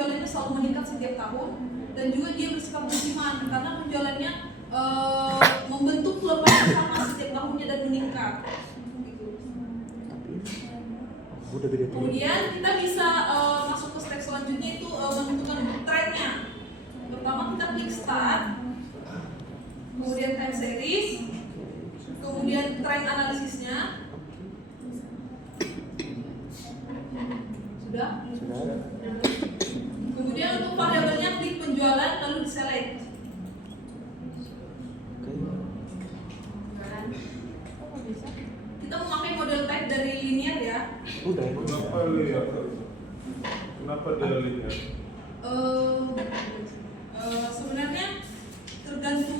penjualannya selalu meningkat setiap tahun, dan juga dia bersikap musiman karena penjualannya membentuk lembaga yang sama setiap tahunnya dan meningkat. Kemudian kita bisa masuk ke step selanjutnya, itu menentukan trennya. Pertama kita klik start, kemudian time series, kemudian trend analisisnya. Sudah? Kemudian untuk variabelnya klik penjualan lalu di select. Kita memakai model type dari linear ya. Kenapa linear? Kenapa dia linear? Sebenarnya tergantung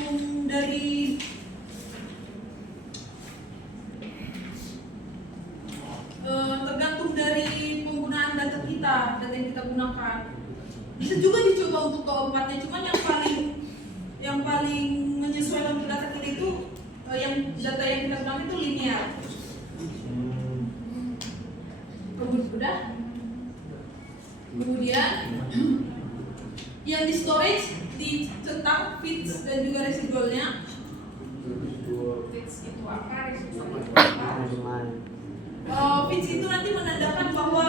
dari penggunaan data yang kita gunakan. Bisa juga dicoba untuk keempatnya, cuman yang paling menyesuaikan data kita itu data yang kita gunakan itu linear. Kemudian yang di storage dicetak feeds dan juga residualnya. Feeds itu apa? Residual itu apa? Feeds itu nanti menandakan bahwa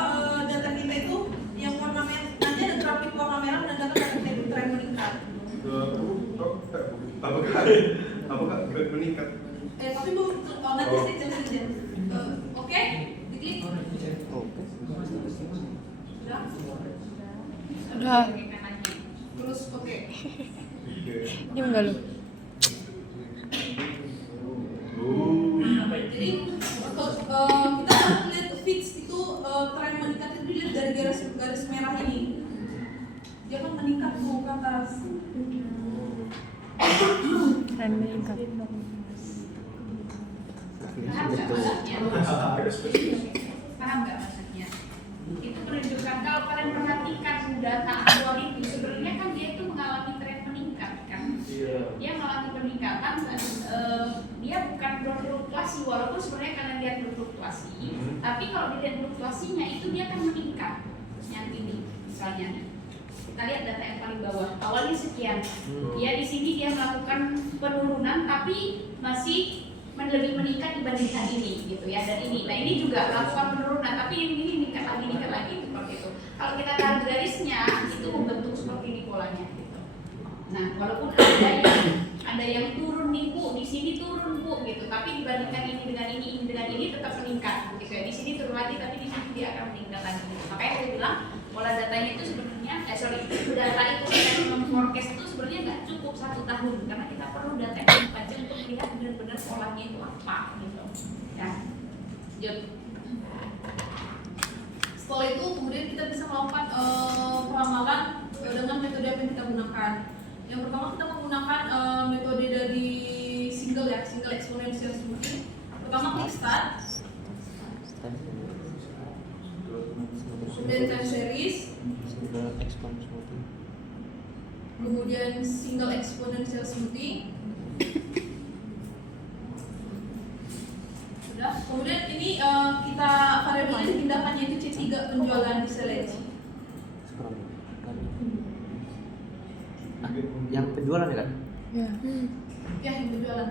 data kita itu yang warna merah, nanti ada grafik warna merah menandakan data kita itu tren meningkat. Apakah tren meningkat? Tapi nanti saya jelasin. Oke, diklik. Sudah. Terus oke. Diam enggak lu? Jadi kita akan lihat feeds itu tren meningkat itu dilihat dari garis merah ini. Dia kan meningkat tuh ke atas. Tren meningkat. Paham nggak maksudnya? Itu menunjukkan kalau kalian perhatikan data aktual itu sebenarnya kan dia itu mengalami tren meningkat kan? Dia mengalami peningkatan dan dia bukan berfluktuasi, walaupun sebenarnya kalian lihat berfluktuasi, tapi kalau dilihat fluktuasinya itu dia akan meningkat. Yang ini misalnya nih, kita lihat data yang paling bawah, awalnya sekian, dia di sini dia melakukan penurunan tapi masih lebih meningkat dibandingkan ini gitu ya, dan ini. Nah ini juga melakukan penurunan tapi ini meningkat lagi seperti itu. Kalau kita tarik garisnya itu membentuk seperti ini polanya gitu. Nah walaupun ada yang turun nih Bu, di sini turun Bu gitu, tapi dibandingkan ini dengan ini tetap meningkat gitu ya. Di sini turun lagi tapi di sini dia akan meningkat lagi. Makanya saya bilang pola datanya itu sebenarnya data itu kita memforecast itu sebenarnya nggak cukup 1 tahun, karena kita perlu data yang panjang untuk lihat benar-benar polanya itu apa gitu ya. Setelah itu kemudian kita bisa melakukan peramalan dengan metode yang kita gunakan. Yang pertama kita menggunakan metode dari single exponential smoothing. Pertama klik start, kemudian time series, kemudian single exponential smoothing. Sudah. Kemudian ini kita variabelnya dipindahkan, yaitu C3 penjualan di seleksi. Yang penjualan ya kan? Ya. Ya, yang penjualan.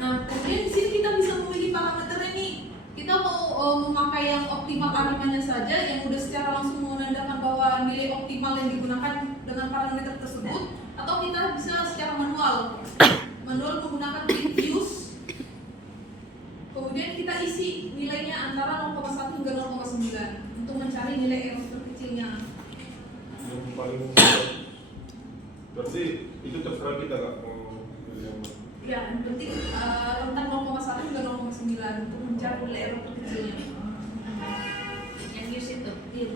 Nah, kemudian di sini kita bisa memilih parameter ini. Kita mau memakai yang optimal arahnya saja, yang udah secara langsung menandakan bahwa nilai optimal yang digunakan dengan parameter tersebut, atau kita bisa secara manual menggunakan quick use. Kemudian kita isi nilainya antara 0,1 hingga 0,9 untuk mencari nilai error terkecilnya. Yang paling berarti itu terserah kita nggak mau pilih yang mana? Ya, yang penting rentang 0,1 hingga 0,9 untuk mencari nilai error terkecilnya. Yang use itu. Iya.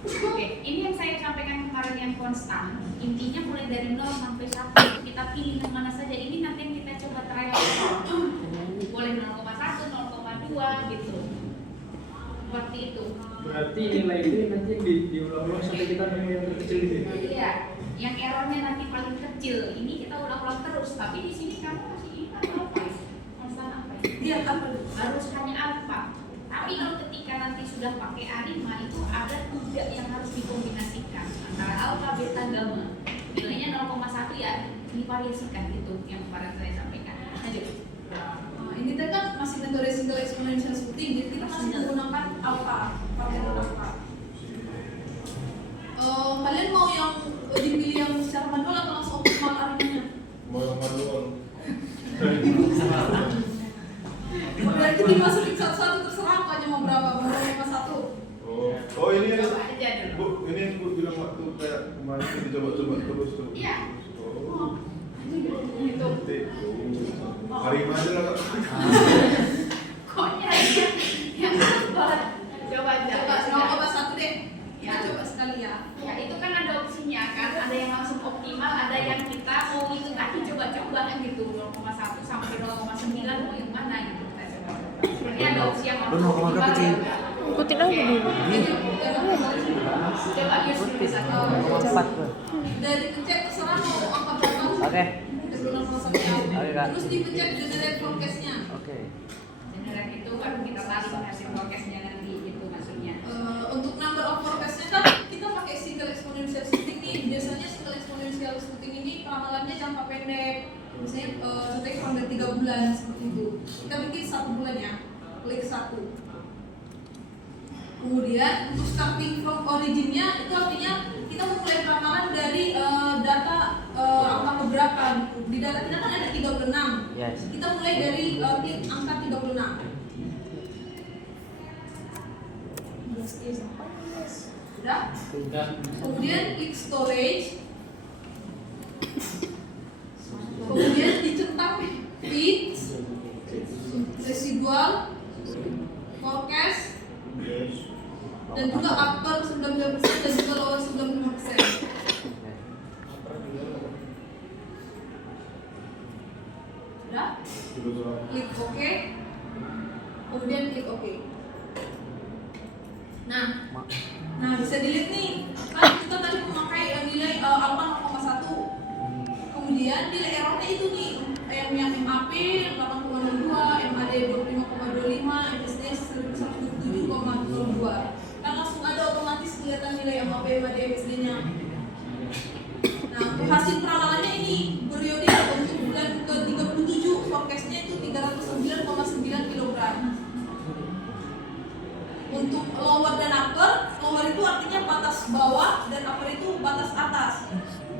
Oke, ini yang saya sampaikan kemarin yang konstan. Intinya mulai dari 0 sampai 1 kita pilih yang mana saja. Ini nanti yang kita coba trial. Boleh 0,1, 0,2 gitu. Seperti itu. Berarti nilai itu nanti diulang-ulang sampai kita nemu yang terkecil itu. Iya, yang errornya nanti paling kecil. Ini kita ulang-ulang terus. Tapi di sini kamu masih ingat apa? Konstan apa? Iya, apa? Harus hanya alfa. Tapi kalau ketika nanti sudah pakai ARIMA itu ada 3 yang harus dikombinasikan antara alfa, beta, gamma. Nilainya 0,1 ya divariasikan gitu yang kemarin saya sampaikan. Lanjut. Ini tadi kan masih metode single exponential smoothing, jadi kita masih menggunakan alpha, formula alpha. Kalian mau yang dipilih yang secara manual atau langsung optimal arimanya? Mau yang manual. Berarti dimasukin satu-satu terserah aku aja mau berapa, mau 5 Oh ini yang Coba aja dulu. Bu, ini yang Bu bilang waktu kayak kemarin kita coba-coba terus tuh. Iya. Oh. gitu. Harimau aja lah Kak. Kok nyari yang sabar? Coba aja. Coba 1 deh. Kita Ya. coba sekali ya. Ya itu kan ada opsinya kan, ada yang langsung optimal, ada yang kita mau itu tadi coba-coba kan gitu 0,1 sampai 0,9 mau yang mana gitu kita coba. Ini ada opsi yang Lu 0,berapa, optimal. Ci? Ikutin aku dulu. Coba Yus bisa. 4 tuh. Udah dipencet terserah mau angka berapa. Oke. Kita belum langsung sampai awal. Oke, Kak. Terus dipencet generate forecast-nya. Oke. Generate itu baru kita tarik hasil forecast-nya nanti gitu maksudnya. Untuk number of forecast-nya kan kita pakai single exponential smoothing nih. Biasanya single exponential smoothing ini ramalannya jangka pendek. Misalnya contohnya kurang dari 3 bulan seperti itu. Kita bikin 1 bulan ya. Klik 1. Kemudian untuk starting from origin-nya itu artinya kita memulai ramalan dari data angka keberapa gitu. Di data kita kan ada 36. Yes. Kita mulai dari klik angka 36. Udah? Udah. Kemudian klik storage. Kemudian dicentang feed, residual, forecast, Yes. dan juga upper 99% dan juga lower 95%. Udah? Klik OK. Kemudian klik OK. Nah bisa dilihat nih, kan kita tadi memakai nilai alpha 0,1. Kemudian nilai errornya itu nih, yang MAP 8,02, MAD 25,25, MSD 1127,02. Kan langsung ada otomatis kelihatan nilai MAP, MAD, MSD-nya. Nah untuk hasil peramalannya ini periode untuk bulan ke-37, forecast-nya itu 309,9 kg. Untuk lower dan upper, lower itu artinya batas bawah dan upper itu batas atas.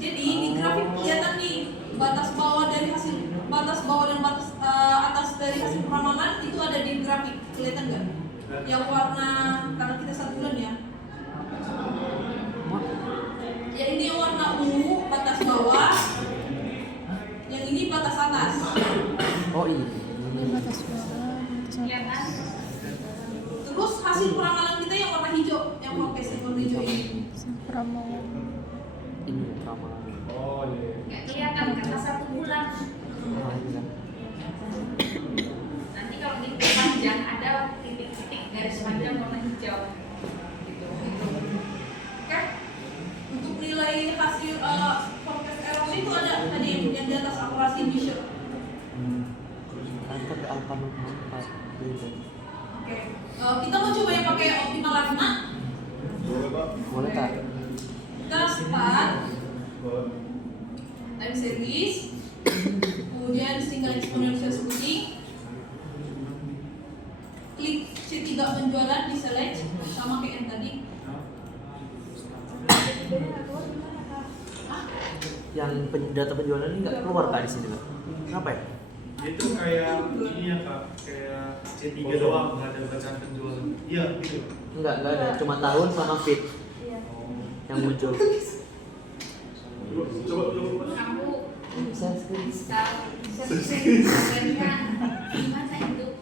Jadi di grafik kelihatan nih batas bawah dari hasil batas bawah dan batas atas dari hasil peramalan itu ada di grafik, kelihatan nggak? Yang warna karena kita 1 bulan ya. Ya ini yang warna ungu batas bawah, yang ini batas atas. Oh iya. Ini batas bawah, batas Kelihatan. atas. Terus hasil peramalan kita yang warna hijau, yang forecast yang warna hijau ini. Ramalan. Ini ramalan. Oh iya. Nggak kelihatan karena 1 bulan. Oh, ini kan. Nanti kalau di panjang ada titik-titik garis panjang warna hijau. Gitu. Oke. Untuk nilai hasil forecast error itu ada tadi yang di atas akurasi measure. Kantor alpha 04. Gitu. Oke. Kita mau coba yang pakai optimal 5. Boleh Pak? Boleh Kak? Kita start Boleh. time series, kemudian single exponential smoothing, klik C3 penjualan di select sama kayak yang tadi. Yang data penjualan ini nggak keluar Kak di sini Kak? Kenapa ya? Itu kayak ini ya kak, kayak C3 doang, nggak ada bacaan penjualan. Iya gitu. Nggak ada. Cuma tahun sama feed yang muncul. Coba. Kamu Bisa screen. bisa sebenarnya gimana itu?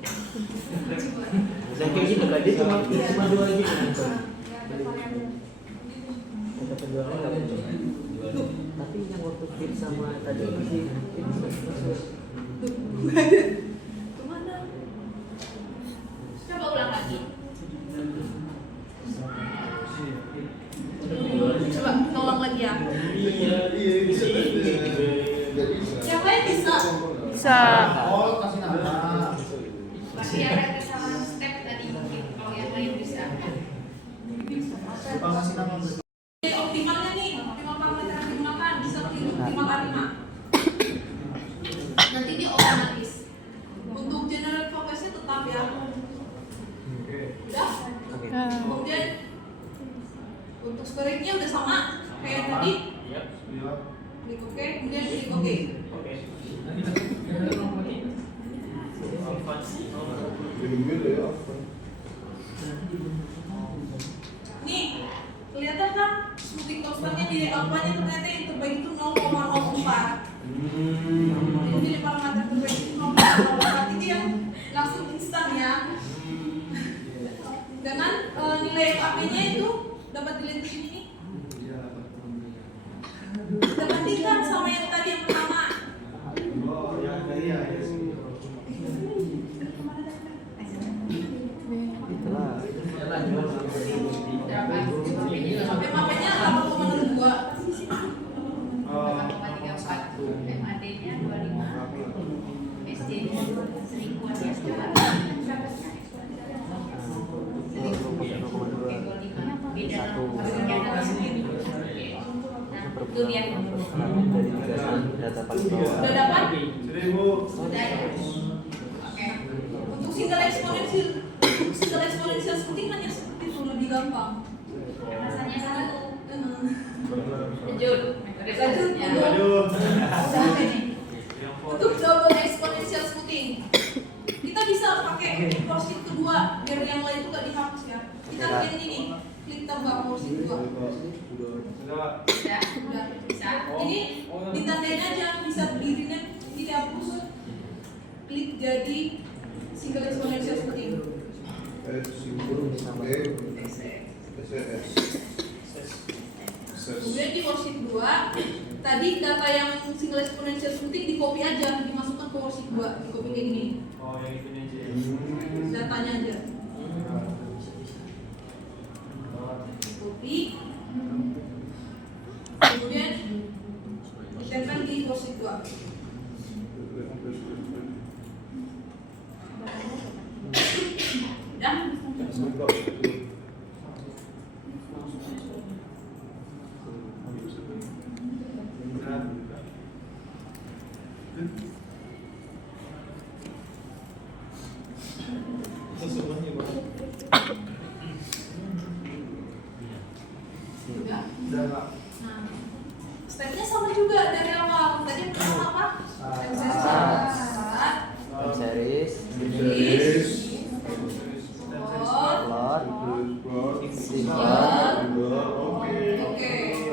Yang kayak gitu Kak, dia cuma 2 gitu. Data penjualan nggak muncul. Tapi yang waktu feed sama tadi masih masuk. Kemana? Coba ulang lagi. Coba kita ulang lagi ya. Iya bisa. Yang lain bisa. Bisa. Oh kasih nama. Masih ada kesalahan step tadi mungkin kalau yang lain bisa Kemudian untuk storage-nya udah sama kayak tadi. Iya. Klik OK, kemudian klik OK. Nih, kelihatan kan smoothing constantnya di alpha-nya ternyata yang terbaik itu 0,04. Jadi parameter terbaik itu 0,04 itu yang langsung instan ya. Dengan nilai AP-nya itu dapat dilihat di sini. Kita bandingkan sama yang tadi yang pertama. Oh, yang tadi ya. Itulah. AP-nya 8,02. Oh, 8,34. MAD-nya 25. SC-nya selingkuhannya sekarang. Beda maksudnya adalah segini. Nah, itu dia. Dari data paling bawah. Udah dapat? jadi Bu, Sudah ya. Oke. Untuk single exponential smoothing hanya seperti itu, lebih gampang. Rasanya satu. Lanjut. Lanjut. Ya. aduh. Untuk double exponential smoothing, kita bisa pakai porsi kedua biar yang lain itu gak dihapus ya. Kita yang ini, klik tambah porsi kedua. Sudah. Sudah. Udah. Bisa. Ini ditandain aja, bisa dirinya dihapus. Klik jadi single exponential smoothing. Kemudian di porsi kedua, tadi data yang single exponential smoothing di copy aja, dimasukkan ke porsi kedua, di copy kayak gini. Oh, yang itu aja. Datanya aja. Copy. Kemudian ditempel di porsi kedua. Udah? Udah? Nah, stepnya sama juga dari awal. Tadi yang pertama apa? Series, Series.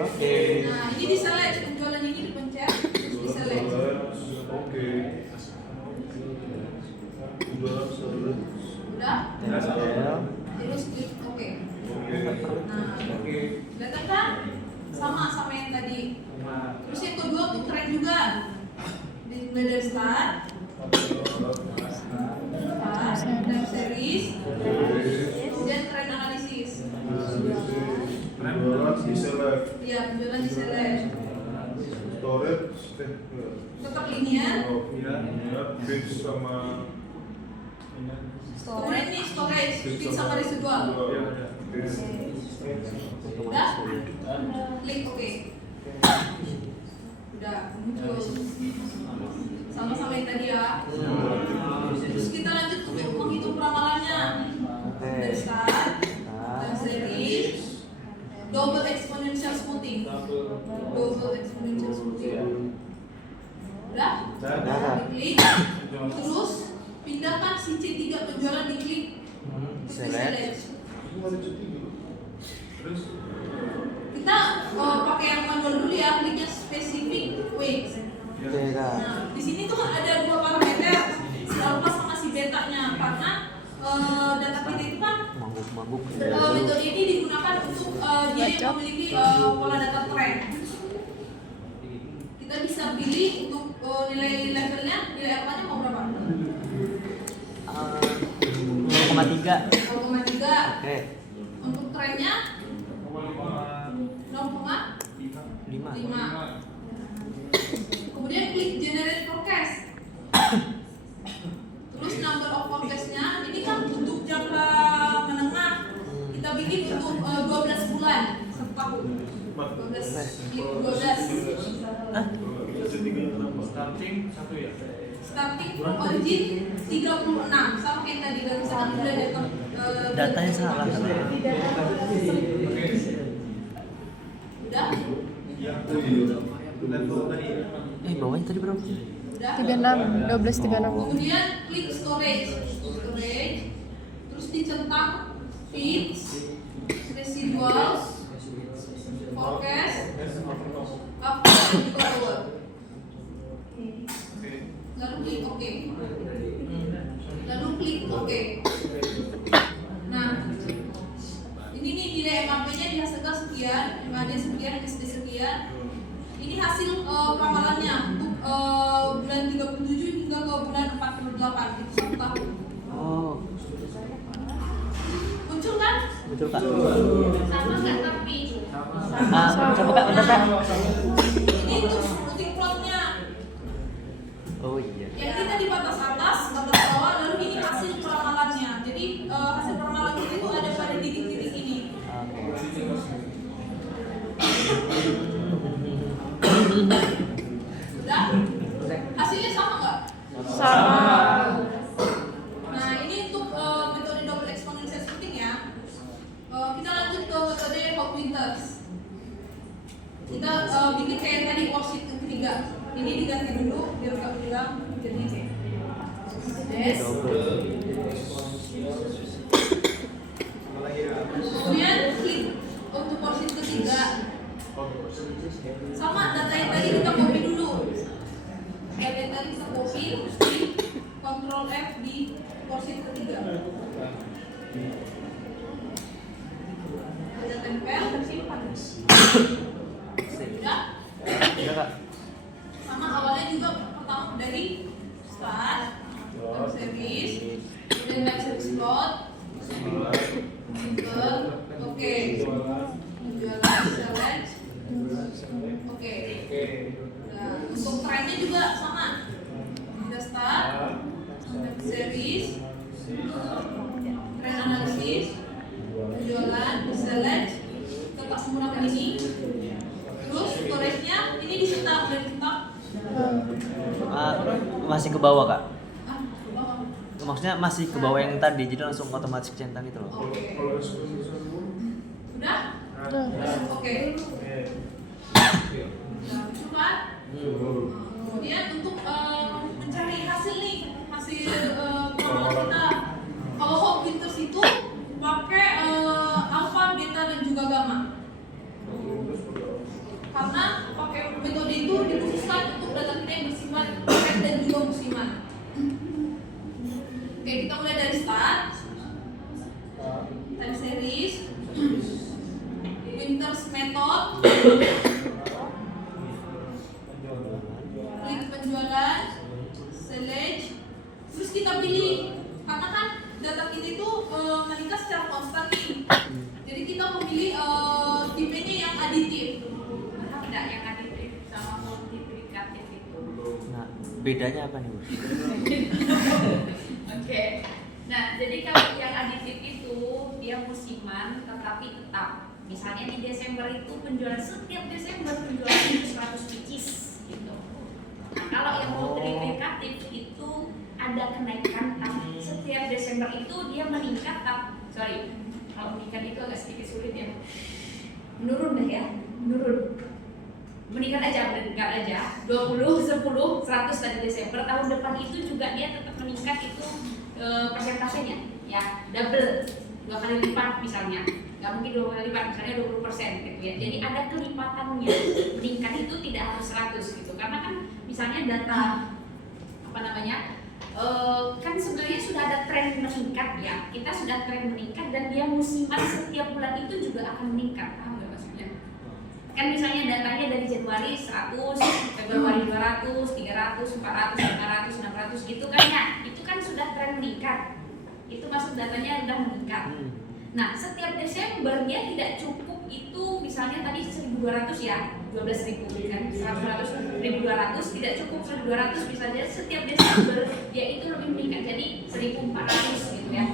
Oke. Nah, ini di select, penjualan ini dipencet, terus di select. Udah? Terus klik oke. Nah, kelihatan kan? Sama yang tadi. Terus yang kedua untuk trend juga. Dimulai dari start, dan series, kemudian trend analisis. Iya, penjualan di select. Tetap linear. Kemudian ini storage, fit sama residual. Udah? Klik oke. Udah muncul. Sama-sama yang tadi ya. Terus kita lanjut untuk menghitung ramalannya. Dari start, dan series, double exponential smoothing. Udah? Diklik. Terus pindahkan si C3 penjualan diklik. Terus di select. Terus Kita pakai yang manual dulu ya, kliknya specific weight. Nah, di sini tuh ada dua parameter, si alpha sama si betanya, karena data kita itu kan metode ini digunakan untuk dia yang memiliki pola data trend. Kita bisa pilih untuk nilai levelnya, nilai alpha-nya mau berapa? 0,3. 0,3. Oke. Untuk trennya 0,5. 5. Kemudian klik generate forecast. Terus number of forecast-nya ini kan untuk jangka menengah. Kita bikin untuk 12 bulan setahun. 12 klik 12. starting satu ya. Starting from origin 36 sama kayak tadi, dan misalkan mulai dari Datanya salah. Udah? Bawahnya tadi berapa? Udah? 36, 1236. Kemudian klik storage, terus dicentang feeds, residuals, forecast, update dan juga lower. Lalu klik OK. Lalu klik OK. Nah, ini nih nilai MAP-nya dihasilkan sekian, MAD sekian, SD sekian. Ini hasil ramalannya untuk bulan 37 hingga ke bulan 48 itu 1 tahun. Oh, Muncul kan? betul Kak. Sama nggak tapi? Coba Kak, bentar Kak. Ini untuk routing plotnya. Oh iya. Yang ini tadi batas atas, batas bawah, lalu ini hasil peramalannya. Jadi hasil peramalan itu ada pada titik-titik ini. Udah? Hasilnya sama nggak? Sama. Nah ini untuk metode double exponential splitting ya. Kita lanjut ke metode Hawk Winters. Kita bikin kayak tadi worksheet yang ketiga. Ini diganti dulu biar nggak bilang jadi yes. Kemudian klik untuk worksheet ketiga. Sama data yang tadi kita copy dulu. Data yang tadi kita copy, terus di Ctrl F di worksheet ketiga. Ada tempel, tersimpan. Sudah? Iya Kak. Sama awalnya juga pertama dari start, time series, kemudian time series plot, simple, oke, penjualan, select, oke. Nah, untuk trennya juga sama, kita start, time series, trend analisis, penjualan, select, tetap menggunakan ini. Terus storage-nya ini disetup dari setup. Masih ke bawah Kak. Bawah. Maksudnya masih ke bawah yang tadi, jadi langsung otomatis centang itu loh. Oke. Udah? Oke. Nah, itu kan. Kemudian untuk mencari hasil nih, hasil kalau kita kalau Hawk Winters itu pakai alpha, beta dan juga gamma. Karena pakai metode itu dikhususkan untuk data kita yang bersifat trend dan juga musiman. Oke, kita mulai dari start, time series, Winters method, klik penjualan, select, terus kita pilih karena kan data kita itu meningkat secara konstan nih. Jadi kita memilih tipenya yang aditif. Enggak yang aditif sama multiplikatif itu. Nah, bedanya apa nih Bu? Oke. Nah, jadi kalau yang aditif itu dia musiman tetapi tetap. Misalnya di Desember itu penjualan setiap Desember penjualan itu 100 pieces gitu. Nah, kalau yang multiplikatif itu ada kenaikan tapi setiap Desember itu dia meningkat kalau meningkat itu agak sedikit sulit ya. Menurun deh ya, menurun. Meningkat aja, 20, 10, 100 tadi Desember, tahun depan itu juga dia tetap meningkat itu persentasenya ya, double, 2 kali lipat misalnya, nggak mungkin 2 kali lipat, misalnya 20% gitu ya. Jadi ada kelipatannya, meningkat itu tidak harus 100 gitu, karena kan misalnya data kan sebenarnya sudah ada tren meningkat ya, kita sudah tren meningkat dan dia musiman setiap bulan itu juga akan meningkat, paham nggak maksudnya? Kan misalnya datanya dari Januari 100, Februari 200, 300, 400, 500, 600 gitu kan ya, itu kan sudah tren meningkat, itu masuk datanya sudah meningkat. Nah setiap Desember dia tidak cukup itu, misalnya tadi 1.200 ya, 12.000 kan, 100, 1.200 tidak cukup 1.200 misalnya, setiap Desember dia itu lebih meningkat jadi 1.400 gitu ya.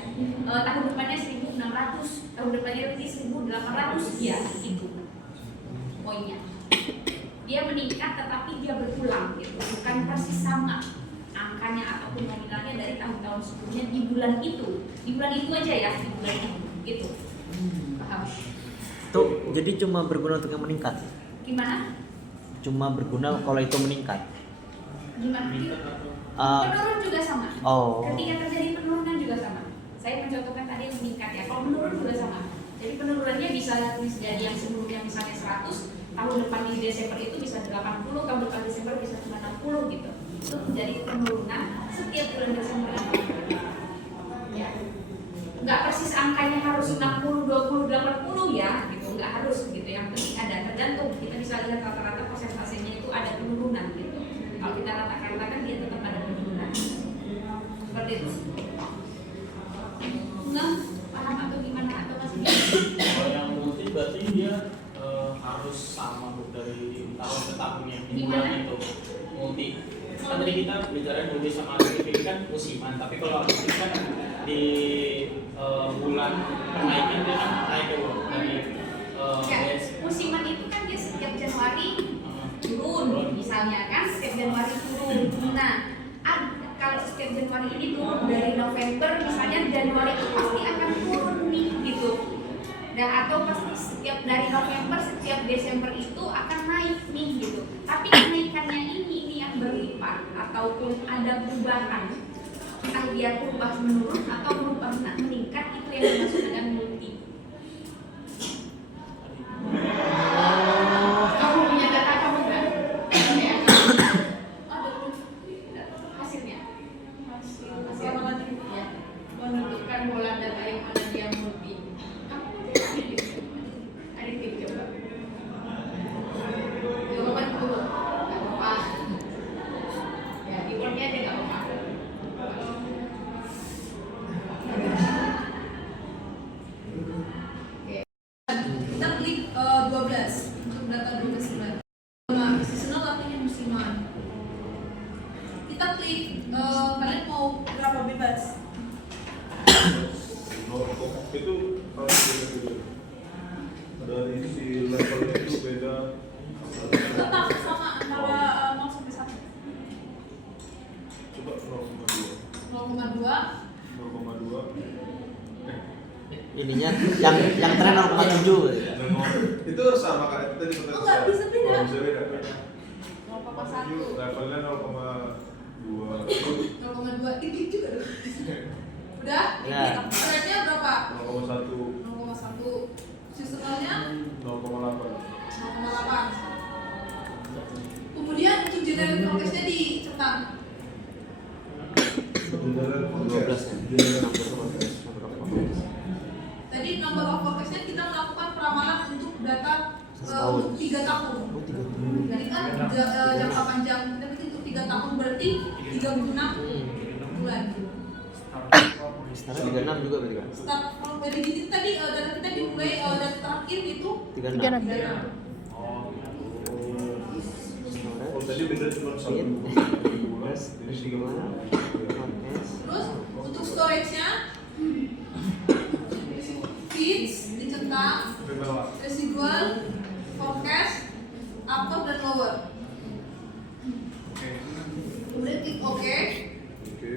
Tahun depannya 1.600, tahun depannya lagi 1.800 ya itu poinnya. Dia meningkat tetapi dia berulang gitu, bukan persis sama angka angkanya ataupun nominalnya dari tahun-tahun sebelumnya di bulan itu aja ya, di bulan itu. Paham? Tuh, jadi cuma berguna untuk yang meningkat. Gimana? Cuma berguna kalau itu meningkat. Gimana? Ah, Menurun juga sama. oh. Ketika terjadi penurunan juga sama. Saya mencontohkan tadi yang meningkat ya. Kalau menurun juga sama. Jadi penurunannya bisa jadi yang sebelumnya misalnya 100, tahun depan di Desember itu bisa 80, tahun depan Desember bisa cuma 60 gitu. Itu menjadi penurunan setiap bulan Desember. Ya. Nggak persis angkanya harus 60, 20, 80 ya, gitu. Nggak harus gitu. Yang penting ada, tergantung. Kita bisa lihat rata-rata persentasenya itu ada penurunan gitu. Kalau kita rata-ratakan dia tetap ada penurunan. Seperti itu. Enggak paham atau gimana atau masih Kalau yang multi berarti dia harus sama Bu, dari tahun ke tahunnya di bulan itu multi. Kan tadi kita bicara multi sama multi kan musiman, tapi kalau multi kan di bulan penaikan dia kan naik ke Bu, dari ya, musiman itu kan dia setiap Januari turun misalnya kan setiap Januari turun. Nah, kalau setiap Januari ini turun dari November misalnya Januari itu pasti akan turun nih gitu. Dan atau pasti setiap dari November setiap Desember itu akan naik nih gitu. Tapi kenaikannya ini yang berlipat ataupun ada perubahan. Entah dia berubah menurun atau berubah meningkat, itu yang dimaksud dengan multi. Kamu punya data kamu nggak? Ya. Hasilnya. Hasil ya. Menunjukkan bola data yang mana dia multi. Aditif coba. Jawaban dulu. Nggak apa-apa. Ya, di wordnya aja nggak apa-apa. Kita klik 12 untuk data 12 bulan. Nah, seasonal artinya musiman. Kita klik kalian mau berapa bebas? Itu harus beda-beda. Dari si levelnya itu beda. Tetap sama antara 0 sampai 1. Coba 0,2. 0,2. 0,2. Ininya yang tren 0,7. Itu sama kayak itu tadi Oh, nggak bisa beda. Oh, bisa beda. 0,1. Levelnya 0,2. 0,2 tinggi juga dong. Udah? Ya. Trendnya berapa? 0,1. 0,1. Seasonalnya 0,8. 0,8. Kemudian untuk general forecastnya dicetak. 12 ya. Tadi number of forecastnya kita melakukan peramalan untuk data Setahun. untuk 3 tahun. Oh, 3 tahun. Jadi kan jangka panjang kita bikin untuk 3 tahun berarti 36 bulan. Sekarang 36 juga berarti kan? Start from dari gini tadi data kita dimulai data terakhir itu 36. 36. Oh, tadi beda cuma 1 bulan. Jadi 3 bulan. Terus untuk storage-nya feeds dicetak, Sampai bawah. residual, forecast, upper dan lower. Kemudian klik OK, Oke.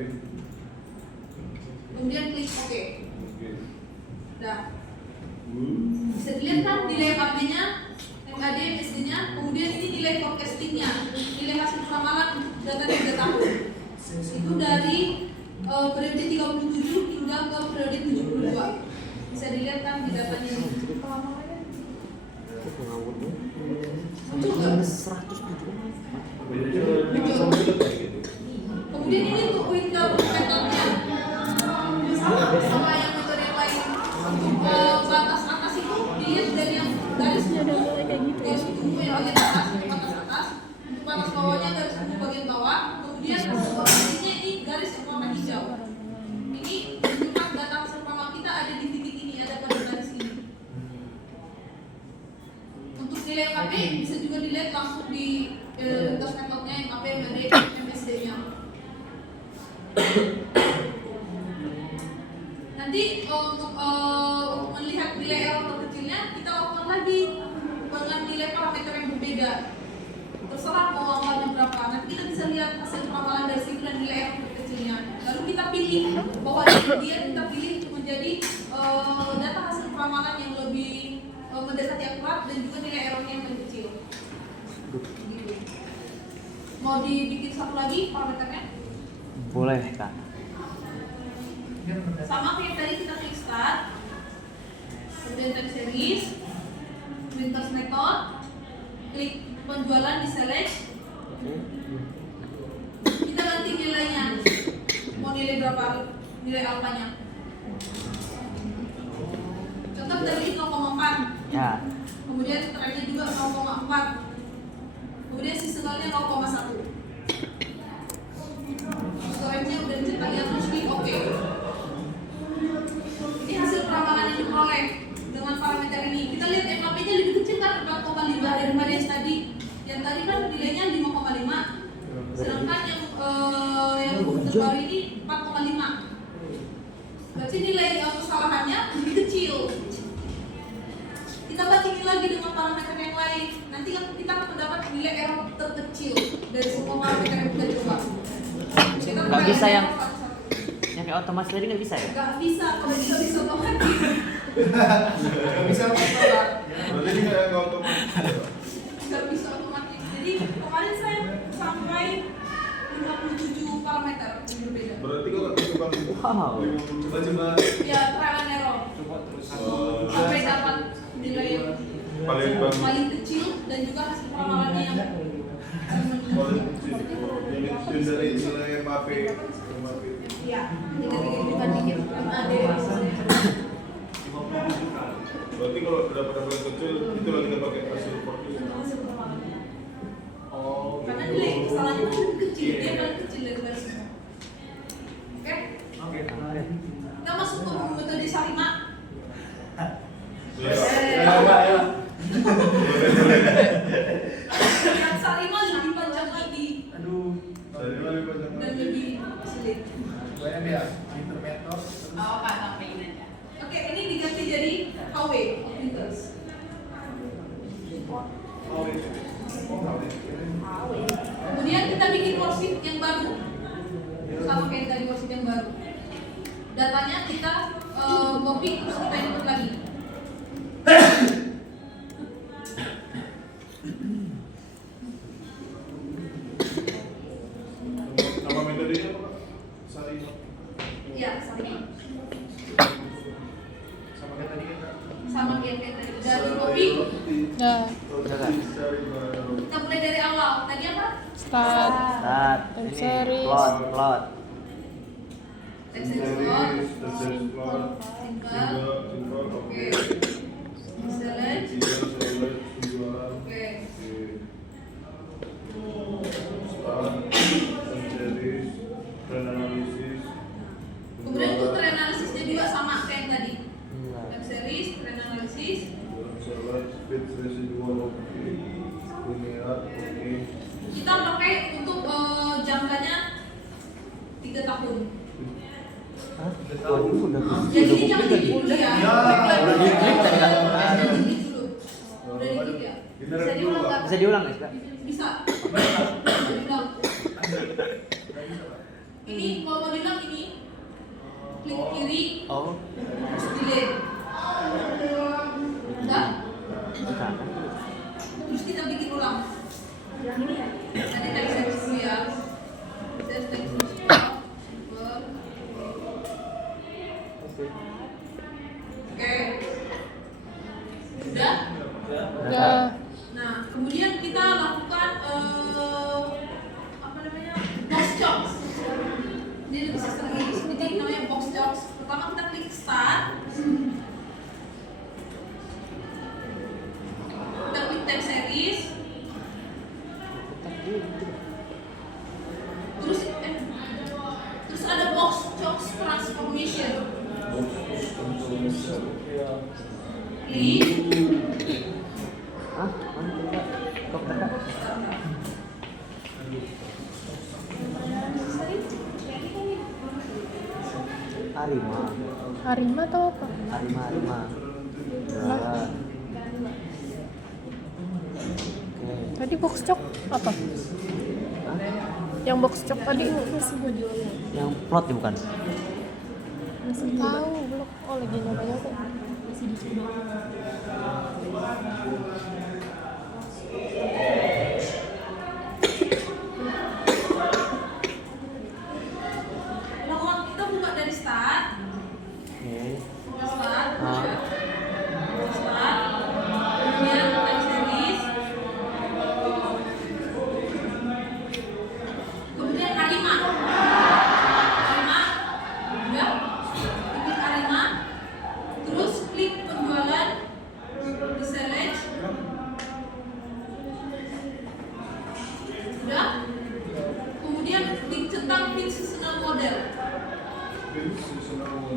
kemudian klik OK. Oke. Nah, bisa dilihat kan nilai MAD-nya, MAD, MSD-nya, kemudian ini nilai forecasting-nya, nilai hasil peramalan untuk data 3 tahun. Itu dari periode 37 hingga ke periode 72. Bisa dilihat kan di datanya ini. Muncul nggak? 107. Kemudian ini untuk winter metode-nya sama yang metode yang lain. Untuk batas atas itu dilihat dari yang garis kubu yang bagian atas, batas atas. Untuk batas bawahnya garis kubu bagian bawah. Kemudian posisinya ini garis yang warna hijau. Ini menunjukkan data hasil peramal kita ada di titik ini, ada pada garis ini. Untuk nilai KP bisa juga dilihat langsung di lintas metodenya yang KP, MAD, MSD-nya. Nanti untuk melihat nilai error terkecilnya kita lakukan lagi dengan nilai parameter yang berbeda. Terserah mau awalnya berapa. Nanti kita bisa lihat hasil peramalan dari situ dan nilai error terkecilnya. Lalu kita pilih bahwa dia kita pilih untuk menjadi data hasil peramalan yang lebih mendekati akurat dan juga nilai errornya yang paling kecil. Gitu. Mau dibikin satu lagi parameternya? Boleh Kak. Sama kayak tadi kita klik start, kemudian time series, printers method, klik penjualan di select, kita ganti nilainya, mau nilai berapa, nilai alfanya. Contoh kita pilih 0,4, Ya. kemudian trennya juga 0,4, kemudian seasonalnya 0,1. Storage-nya udah dicetak ya, terus klik OK. Ini hasil peramalan yang diperoleh dengan parameter ini. Kita lihat MAP-nya lebih kecil kan 4,5 daripada yang tadi. Yang tadi kan nilainya 5,5. Sedangkan yang terbaru ini 4,5. Berarti nilai kesalahannya lebih kecil. Kita bandingin lagi dengan parameter yang lain. Nanti kita akan mendapat nilai error terkecil dari semua parameter yang kita coba. Nggak bisa yang kayak otomatis tadi nggak bisa ya? Nggak bisa, kalau bisa otomatis. Nggak bisa apa-apa. Berarti ini nggak otomatis. Nggak bisa otomatis. Jadi kemarin saya sampai 57 parameter yang berbeda. Berarti kalau itu kan Wow. coba Ya, trial and error. Coba terus. Sampai dapat nilai paling bagus. paling kecil dan juga hasil peramalannya yang Paling kecil. Ini dari nilai MAP. ya, dibandingin MAD. Berarti kalau dapat paling kecil itulah kita pakai hasil fokus. Hasil peramalannya. Oh. Karena nilai kesalahannya kan lebih kecil, dia paling kecil daripada semua. Oke? Oke. Kita masuk ke metode Sarima. Ya. Yang Sarima lebih panjang lagi Aduh. Dari mana panjang? dan lebih sulit. Bayang ya, intermetor. Oh, Pak, sampein aja. Oke, ini diganti jadi HW, Oculus. Kemudian kita bikin worksheet yang baru, sama kayak tadi worksheet yang baru. Datanya kita copy terus kita input lagi. Nama metodenya apa, Pak? Sarima. Ya, Sarima. Sama kayak tadi kan Kak? Sama kayak tadi. Udah di copy. Udah. Kita mulai dari awal. Tadi apa? Start. Start. Time Ini series. plot. Text export. Simple. Oke. Select. Penjualan. Oke. Series, trend analisis. Kemudian untuk trend analisisnya juga sama kayak yang tadi. Time series, trend analisis. Speed residual oke, linear oke. Kita pakai untuk jangkanya 3 tahun. Hah? Waduh, udah. Jadi ini jangan diklik dulu ya. Udah diklik tadi kan? Udah diklik dulu. Udah diklik ya. Bisa diulang nggak? Bisa diulang guys, Kak? Bisa. Diulang. Ini kalau mau diulang ini klik kiri, Oh, terus delete. Udah? bukan. Terus kita bikin ulang. Tadi tadi saya dulu ya. Saya tadi Oke. Udah? Udah. Nah, kemudian kita lakukan apa namanya? Box jobs. Ini lebih sistem ini namanya box jobs. Pertama kita klik start. Kita klik time series. Terus ada box jobs transformation. Klik. Hah? Mana kita? Kok Kak? Arima. Arima atau apa? Arima. Dua. Oke. Tadi box cok apa? Hah? Yang box cok tadi Yang plot ya bukan? tahu belum? Oh lagi nyoba-nyoba. Lawan kita buka dari start. Oke. Start. Ah. Start. Kemudian time series. Kemudian Arima. Ya. Klik Arima. Terus klik penjualan. Select. Sudah. Kemudian klik centang pin seasonal model.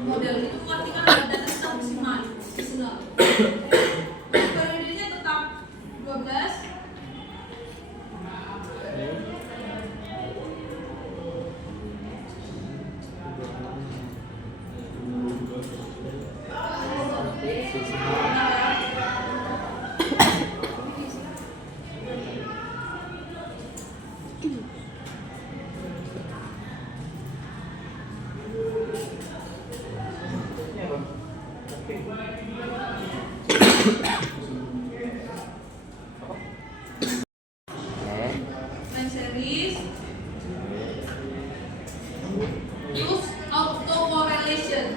Model itu artinya ada data musiman seasonal. Periodenya tetap 12. Oke. Time series. Terus auto correlation.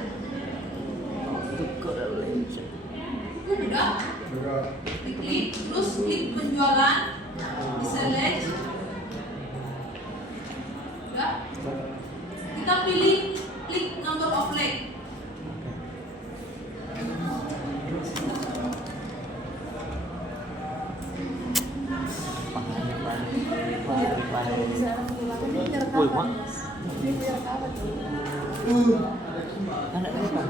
Udah. Diklik, terus klik penjualan, di select. Udah. Kita pilih klik number of leg. Woi, mak. Anak ini kan.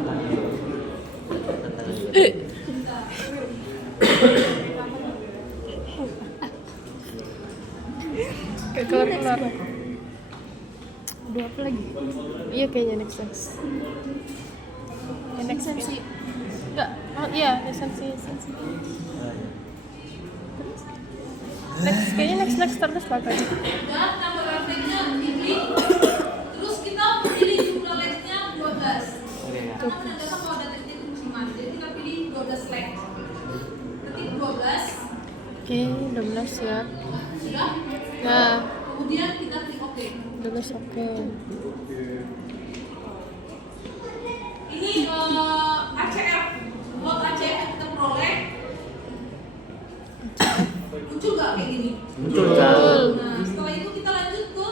Keluar. Aduh apa lagi? Iya kayaknya next. Ya, next sih. Enggak. Oh iya, esensi. Next kayaknya next terus pakai. Dan number of legnya diklik. Terus kita pilih jumlah legnya 12. Oke ya. Karena menandakan kalau data itu musiman. Jadi kita pilih 12 leg. Ketik 12. Oke, 12 ya. Sudah. Nah, Kemudian kita klik OK. 12 oke. Ini ACF, lot ACF yang kita peroleh muncul gak kayak gini? Muncul, Kak. Nah, setelah itu kita lanjut ke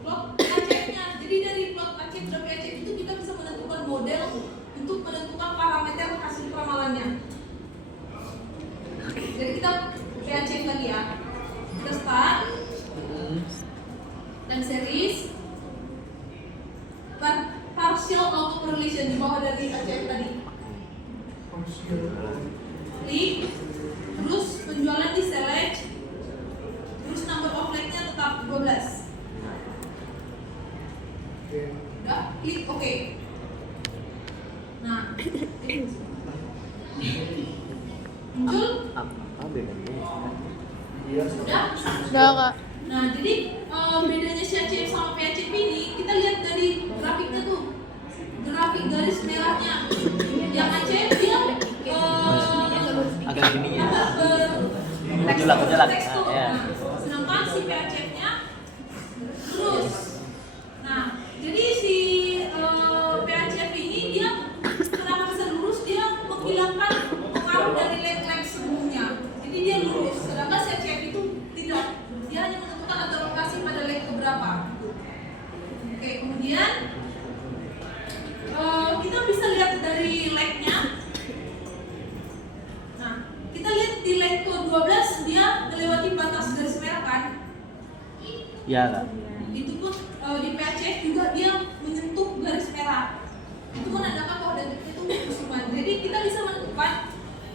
plot ACF-nya. Jadi dari plot ACF dan PACF itu kita bisa menentukan model untuk menentukan parameter hasil ramalannya. Jadi kita PACF lagi ya. Kita start. Dan series. Partial auto correlation di bawah dari ACF tadi. Klik. Terus penjualan di select. Terus number of leg-nya tetap 12. Udah, klik OK. Nah, muncul. Apa bedanya? Sudah. Enggak, Kak. Nah, jadi bedanya CACF sama PACF ini kita lihat dari grafiknya tuh. Grafik garis merahnya. Yang ACF dia Agak gini ya. agak Berjelas. tekstur. Ah, ya. Nah, sedangkan si PACF-nya lurus. Nah, jadi si PACF ini dia kenapa bisa lurus? Dia menghilangkan pengaruh dari leg-leg sebelumnya. Jadi dia lurus. Sedangkan si CACF itu tidak. Dia hanya menentukan antara lokasi pada leg keberapa. Oke, kemudian kita bisa lihat dari leg-nya. Nah, kita lihat di leg ke-12 dia melewati batas garis merah kan? Iya, Kak. Itu pun di PACF juga dia menyentuh garis merah. Itu menandakan bahwa data itu musiman. Jadi kita bisa menentukan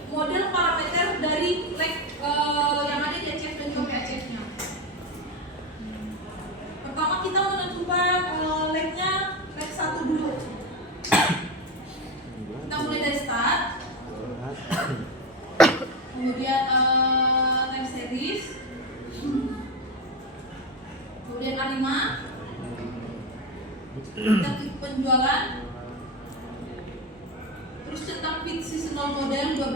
model parameter dari leg yang ada di ACF dan juga PACF-nya. Pertama kita menentukan leg-nya leg 1 dulu. Kita mulai dari start. Kemudian time series. kemudian Arima, kita klik penjualan, terus centang fit seasonal model 12,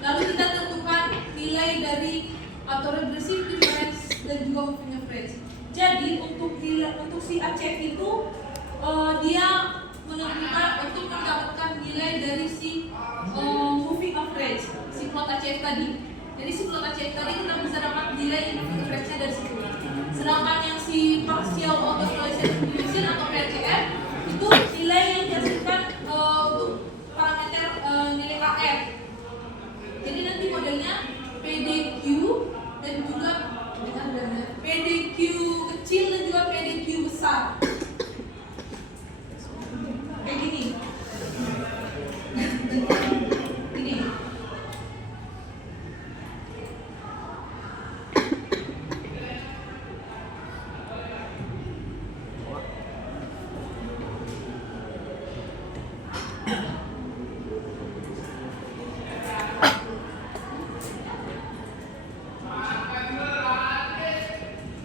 lalu kita tentukan nilai dari autoregressive difference dan juga moving average. Jadi untuk si ACF itu dia menentukan untuk mendapatkan nilai dari si moving average, si plot ACF tadi. Jadi si plot ACF tadi kita bisa dapat nilai moving average-nya dari situ. Sedangkan yang si partial autocorrelation distribution atau PACF itu nilai yang dihasilkan untuk parameter nilai AF. Jadi nanti modelnya PDQ dan juga PDQ kecil dan juga PDQ besar. Kayak gini. Gini.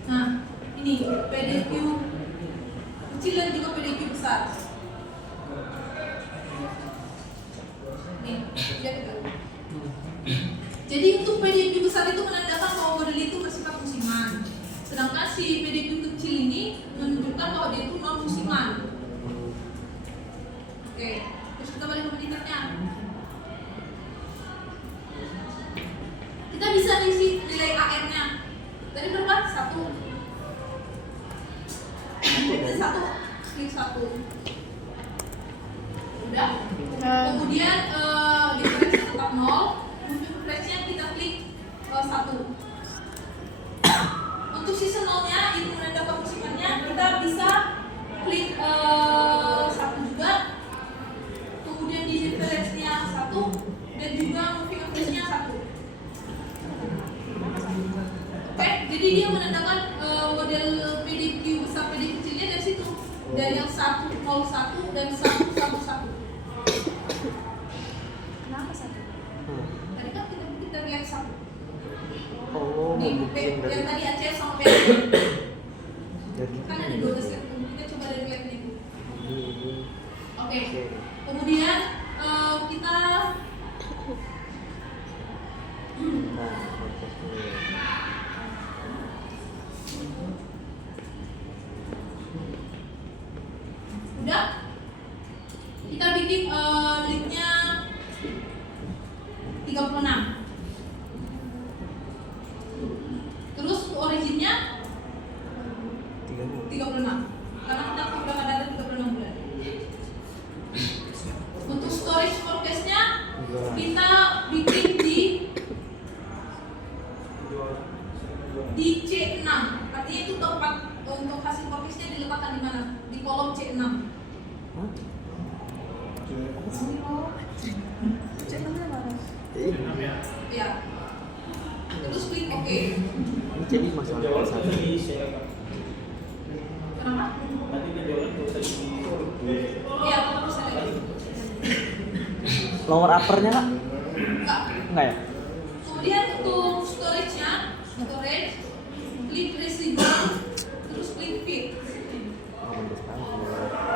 Nah, ini PDQ kecil dan juga PDQ besar. Nih, lihat enggak? Jadi untuk PDQ besar itu menandakan bahwa model itu bersifat musiman. Sedangkan si PDQ kecil ini menunjukkan bahwa dia itu non musiman. Oke, terus kita balik ke meningkatnya. Kita bisa isi nilai AR-nya. Tadi berapa? 1. Klik 1. Udah. Kemudian difference tetap 0. Untuk difference-nya kita klik 1. Untuk seasonalnya itu menandakan musimannya kita bisa klik 1 juga. Kemudian di difference-nya 1 dan juga moving average-nya 1. Oke, jadi dia menandakan model PDQ besar PDQ kecilnya dari situ. Dari yang 101 dan 111. Kenapa 1? Tadi kan kita lihat 1. Oh, Di bikin dari yang tadi ACF sama P. dari Kan ada 12 kan. Kita coba dari lihat itu. ini. Oke. Kemudian kita Nah, proses dulu. udah. Kita bikin lead-nya 36. Terus origin-nya 36. Karena kita program data 36 bulan. Untuk storage forecast-nya kita bikin di C6. Artinya itu tempat untuk hasil forecast-nya diletakkan di mana? Di kolom C6. Hah? Ya. Terus klik OK. Ini jadi masalah satu. Kenapa? Nanti penjualan nggak usah di Iya, kalau bisa lagi. Lower uppernya kak? Enggak. Enggak ya? Kemudian untuk storage-nya, storage, klik residual, terus klik fit. Oh, bagus tahu.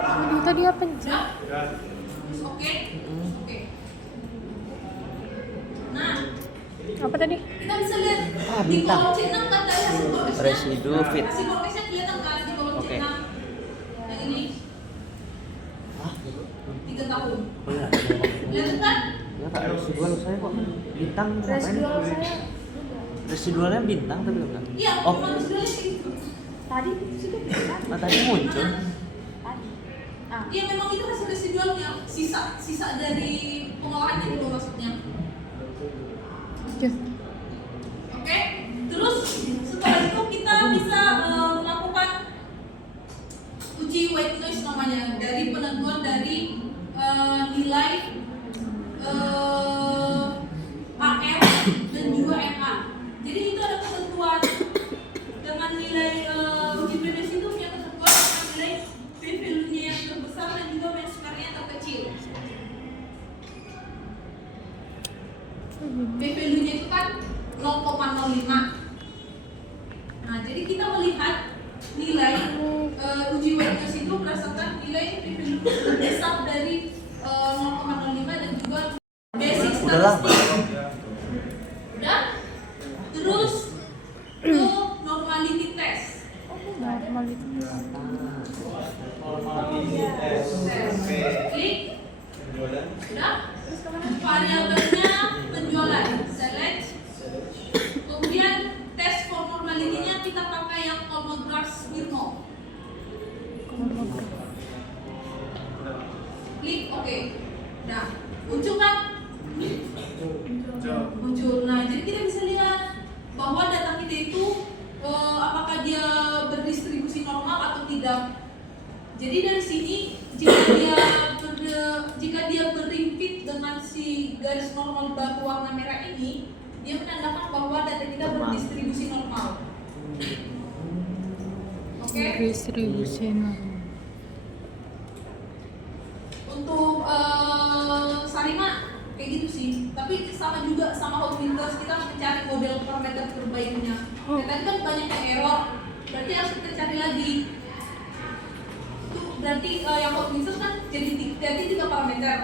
Aduh, tadi apa? Udah? Oke. Oke. Nah, Apa tadi? kita bisa lihat di bintang. kolom C6 kan dari hasil forecast-nya. Residu fit. Hasil forecast-nya kelihatan kan di kolom Oke. C6. Yang ini Hah? 3 tahun. Oh iya. Kelihatan kan? Ya kak, residual saya kok bintang. Residual saya Residualnya bintang tapi enggak. Iya, Oh, memang residualnya gitu. tadi sudah bisa. matanya muncul. Tadi. Iya, memang itu hasil residualnya, sisa dari pengolahannya dulu maksudnya. Oke, terus setelah itu kita bisa melakukan uji white noise namanya, dari penentuan dari nilai AR dan juga NA. Jadi itu ada ketentuan dengan nilai uji premis itu punya ketentuan dengan nilai p-value-nya yang terbesar dan juga mean square-nya yang terkecil. P-value-nya itu kan 0,05. nilai privilege berdasar dari 0,05 dan juga basic Udah lama. statistik. Udah? Terus ke normality test. Klik. Udah? Variabelnya penjualan. Select. Kemudian tes for normality-nya kita pakai yang Kolmogorov-Smirnov. Klik oke. Nah, muncul kan? Muncul. Nah, jadi kita bisa lihat bahwa data kita itu apakah dia berdistribusi normal atau tidak. Jadi dari sini jika dia berimpit dengan si garis normal baku warna merah ini, dia menandakan bahwa data kita berdistribusi normal. Oke? Distribusi normal. Untuk Sarima kayak gitu sih, tapi sama juga sama Hot Winters kita harus mencari model parameter terbaiknya. Nah, tadi kan banyak yang error, berarti harus kita cari lagi. Itu berarti yang Hot Winters kan jadi 3 parameter.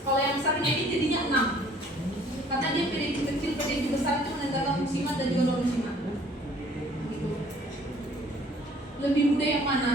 Kalau yang Sarima ini jadinya 6. Karena dia PDQ kecil, PDQ besar itu menandakan musiman dan juga non musiman. Gitu. Lebih mudah yang mana?